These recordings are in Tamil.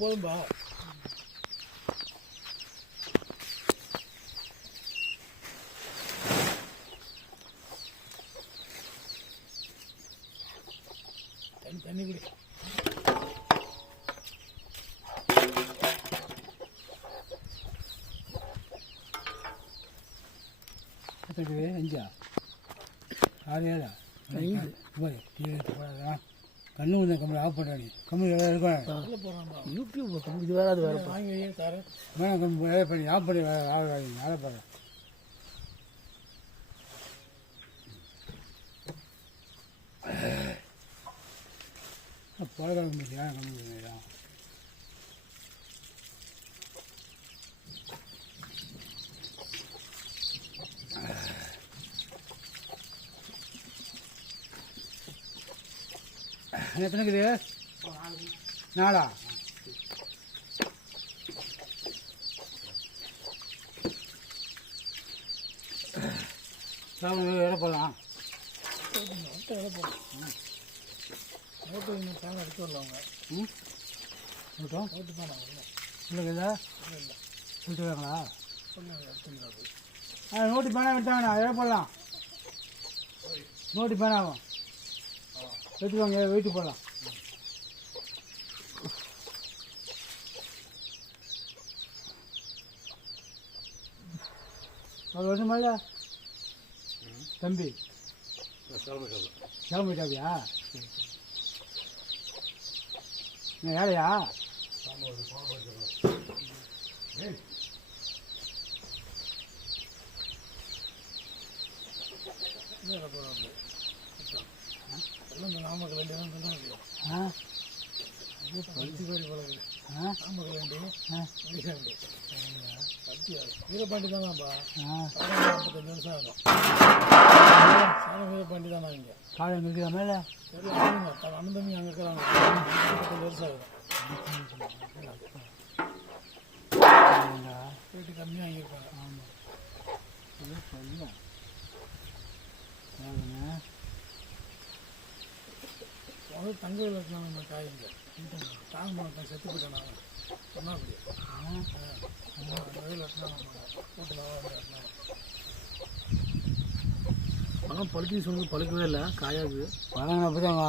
போதும்பா. தண்ணி குடி. அஞ்சா 6 7 கண்ணு கொஞ்சம் கம்மி ஆஃப் பண்ணுறா. நீ கம்மி இருக்கும் யூடியூப் கம்மி இது வேறு. அது வேறு வாங்கி வைங்க தரேன். வேணாம் கம்மி வேலை பண்ணி ஆஃப் பண்ணி வேலை பண்ணுறேன். பழக்கம் முடியா கம்மி பண்ணிடலாம். எத்தனை இருக்குது? 4 இட போடலாம். இட போடலாம். நோட்டு தானே எடுத்து வரல அவங்க. நோட்டு தானே இல்லைங்களா? இல்லை சொல்லிட்டு வாங்களா? சொன்னாங்க எடுத்துங்களா போய். நோட்டு பேனா எடுத்தாங்கண்ணா. இட போடலாம். நோட்டு பேனாகும் எடுத்துக்கோங்க. வெயிட்டு போடலாம். அது ஒன்றும் இல்லை தம்பி. கிளம்பிட்டாப்பியா? ஏழையா? நாமக்கல் வேண்டிய பருத்திக்காரி பழகுது. நாமக்கல் வேண்டி வீரபாண்டி தானாப்பா. 55 வருஷம் ஆகும். சேலம் வீரபாண்டி தானா? இங்கே காலையில் இருக்கிற மேலே சரி. அண்ணன் தம்பி அங்கே இருக்கிறாங்க. 55 வருஷம் ஆகும். ரேட்டு கம்மியாக வாங்கியிருக்காங்க. ஆமாம். முதல் தங்க விளக்கலாம் நம்ம காய்ங்க தாங்க மாட்டோம். செத்து போயிட்டேன் நான் சொன்னா அப்படியே. வெட்டினா நம்ம போட்டு வெட்டினா பழம் பழுக்குன்னு சொன்னது பழுக்கவே இல்லை. காயாது பழம் அப்படி தாங்க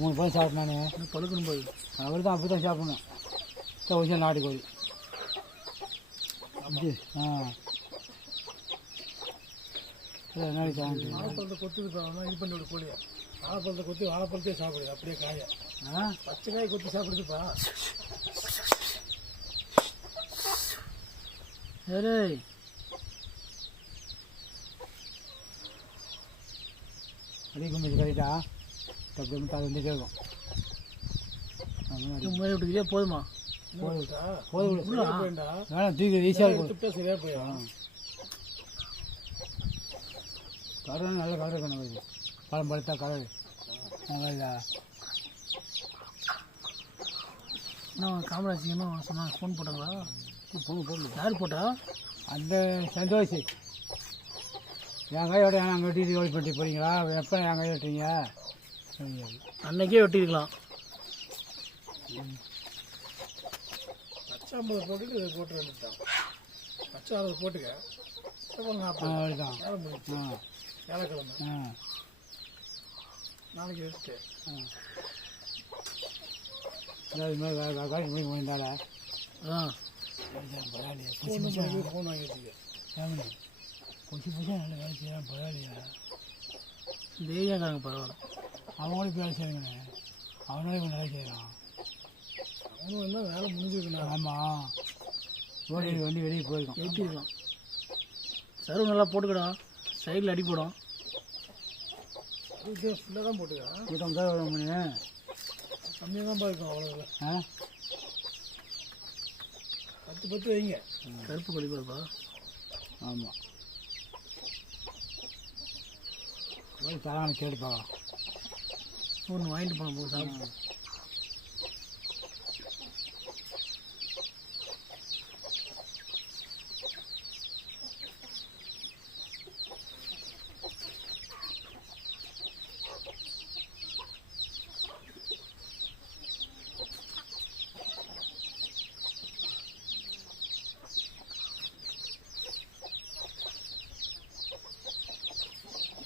3 பழம் சாப்பிட்னானே. பழுக்கணும் போது அவர் தான் அப்படி தான் சாப்பிடணும். விஷயம் நாட்டுக்கோழி. வாழைப்பழத்தை கொத்துது. இது பண்ணி விடு கோழியை. வாழைப்பழத்தை கொத்தி வாழைப்பழத்தையே சாப்பிடுது. அப்படியே காயை பச்சை காய் கொத்தி சாப்பிடுதுப்பா. சரி அதிகம் கரெக்டா தப்பு அது வந்து கேட்கும். விட்டுக்கிட்டே போதுமா? போதும் வேணாம். தூக்கி ஈஸியாக இருக்கும். சரியா போயிடும். கலர் நல்ல கலர் இருக்கணும். பழம் பழுத்தா கலர் நல்லா. காமராஜ் இன்னும் சொன்னாங்க. ஃபோன் போட்டாங்களா? போடல. யார் போட்டா? அந்த சந்தோஷ். என் கையோட அங்கே வெட்டிட்டு ஓடி பண்ணி போகிறீங்களா? எப்போ என் கையை வெட்டுறீங்க? அன்னைக்கே வெட்டிருக்கலாம். பச்சை 50 போட்டுட்டு இதை போட்டு வந்துட்டான். பச்சை 60 போட்டுக்க. அவ்வளோதான். வியாழக்கிழமை நாளைக்கு ரெஸ்ட்டு. இது மாதிரி காய்ச்சி முடிக்க முடிந்தால ஃபோன் வாங்கி வச்சுக்க. கொஞ்சம் கொஞ்சம் நல்ல வேலை செய்யலாம். பரவாயில்லையா? இந்த ஏரியாக்காரங்க பரவாயில்ல. அவங்களே வேலை செய்யணுங்கண்ணே. அவனாலே கொஞ்சம் வேலை செய்யலாம். அவனும் என்ன வேலை முடிஞ்சிருக்கணும். ஆமாம். ஓடி வண்டி வெளியே போயிருக்கோம். ஏற்றிருக்கலாம். சர்வ் நல்லா போட்டுக்கிடும். சைடில் அடி போடும். இது ஃபுல்லாக தான் போட்டுக்கலாம். 150 வரும் மணி. கம்மியாக தான் பார்க்கும். அவ்வளோ 10 வைங்க. கருப்பு கொடி பாருப்பா. ஆமாம். தரான கேட்டுப்பா. ஒன்று வாங்கிட்டு போன போது சாப்பிடும்.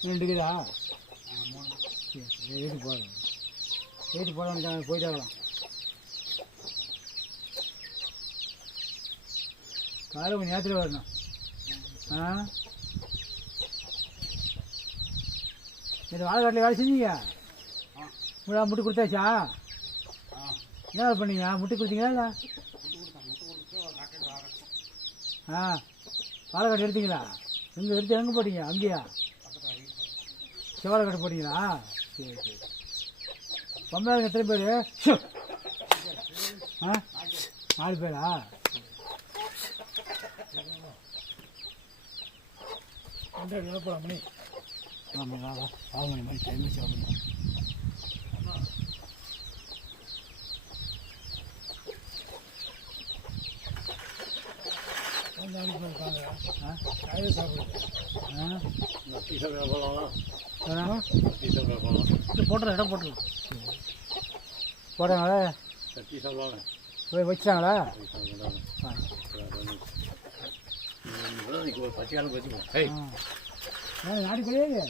2 இருக்குதா? சரி ஏற்றி போடுறேன். ஏற்றி போட வேண்டியது போயிட்டே வரலாம். காலை கொஞ்சம் நேரத்தில் வரணும். இது வாழைக்காட்டில் வேலை செஞ்சீங்க? முட்டு கொடுத்தாச்சா? என்ன வேலை பண்ணீங்க? முட்டி கொடுத்தீங்களா இல்லை? வாழைக்காட்டு எடுத்தீங்களா? எங்கே போட்டீங்க? அங்கேயா செவாழைக்காட்டு போட்டீங்களா? சரி சரி. பொம்பளைங்க எத்தனை பேர்? 4 பேரா? மணி ஆமாம் வா 6 மணி டைம் வச்சு 6 மணி. காயை சாப்பிடுங்க. போட்டுறேன், இடம் போட்டுருலாம். போட்டாங்களா? போய் வச்சுட்டாங்களா? நாடி கிடையாது.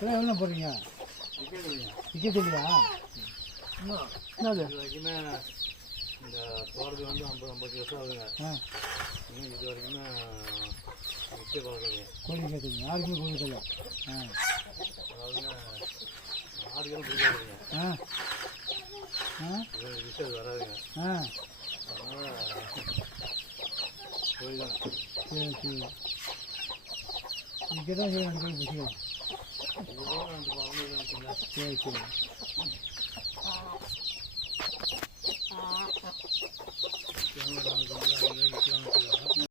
எவ்வளோ போடுறீங்க? டிக்கெட் இல்லையா? என்னது இந்த போகிறது வந்து 50 வருஷம் ஆகுதுங்க. இது வரைக்குமே முக்கிய பழக்கங்க. கோழி கேட்குங்க. யாருக்குமே கோழி இல்லை. அதாவதுங்க ஆடுகளும் பிடிக்காதுங்க. விஷயம் வராதுங்க. அதனால் கோழி தானே. சரி சரி. இங்கே தான் சரி 2 கோழி பிடிச்சிக்கலாம். சரி சரி.